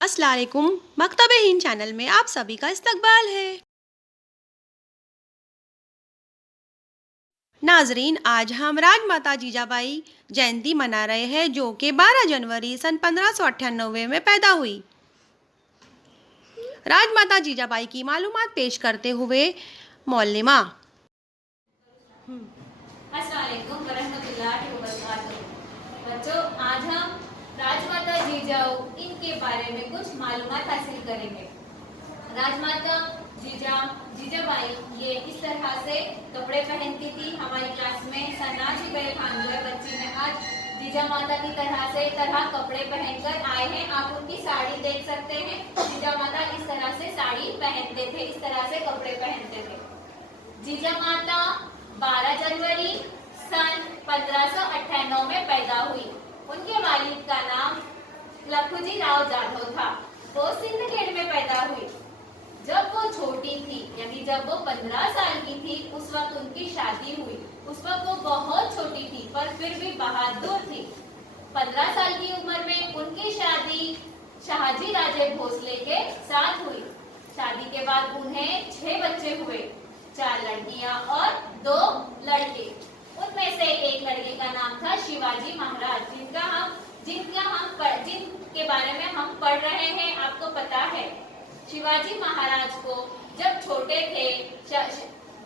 अस्सलाम वालेकुम। मकतब-ए-हिंद चैनल में आप सभी का इस्तकबाल है। नाजरीन, आज हम राजमाता जीजाबाई जयंती मना रहे हैं, जो कि 12 जनवरी सन 1598 में पैदा हुई। राजमाता जीजाबाई की मालूमात पेश करते हुए मौलिमा। अस्सलाम वालेकुम वरहमतुल्लाहि वबरकातुहू। बच्चों, आज हम राजमाता जीजाऊ इनके बारे में कुछ मालूमात हासिल करेंगे। राजमाता जीजाबाई ये इस तरह से कपड़े पहनती थी। हमारी क्लास में सन्नाची बेल खान जो है बच्ची ने आज जीजा माता की तरह कपड़े पहनकर आए हैं। आप उनकी साड़ी देख सकते हैं। जीजा माता इस तरह से साड़ी पहनते थे, इस तरह से कपड़े पहनते थे। जीजा माता 12 जनवरी सन 1598 में पैदा हुई। उनके वालिद का नाम लखुजी राव जाधव था। वो सिंदखेड़ में पैदा हुई। जब वो छोटी थी, यानी जब वो 15 साल की थी, उस वक्त उनकी शादी हुई। उस वक्त वो बहुत छोटी थी, पर फिर भी बहादुर थी। 15 साल की उम्र में उनकी शादी शाहजी राजे भोसले के साथ हुई। शादी के बाद उन्हें 6 बच्चे हुए, 4 लड़कियां और 2 लड़के। उनमें से एक लड़के का नाम था शिवाजी महाराज, जिनके बारे में हम पढ़ रहे हैं। आपको पता है, शिवाजी महाराज को जब छोटे थे,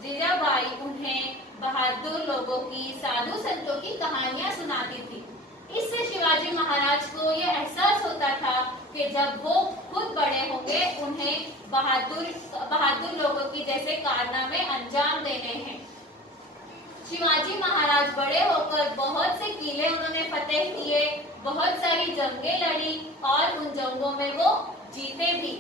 जीजाबाई उन्हें बहादुर लोगों की, साधु संतों की कहानियां सुनाती थी। इससे शिवाजी महाराज को यह एहसास होता था कि जब वो खुद बड़े होंगे, उन्हें बहादुर लोगों की जैसे कारनामे अंजाम देने हैं। शिवाजी महाराज बड़े होकर बहुत से किले उन्होंने फतेह किए, बहुत सारी जंगें लड़ी और उन जंगों में वो जीते भी।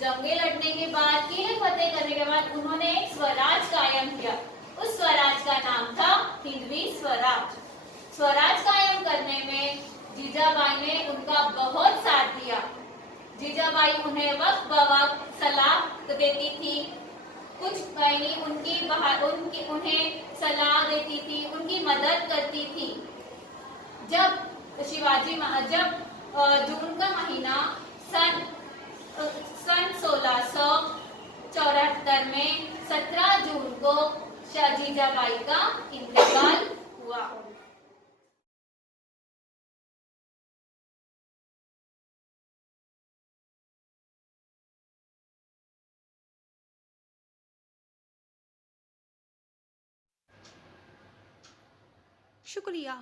जंगें लड़ने के बाद, किले फतेह करने के बाद उन्होंने एक स्वराज कायम किया। उस स्वराज का नाम था हिंदवी स्वराज। स्वराज कायम करने में जीजाबाई ने उनका बहुत साथ दिया। जीजाबाई उन्हें वक्त ब वक्त सलाह देती थी, कुछ उन्हें सलाह देती थी, उनकी मदद करती थी। जब जून का महीना सन 1674 में 17 जून को जीजाबाई का इंतकाल हुआ। शुक्रिया।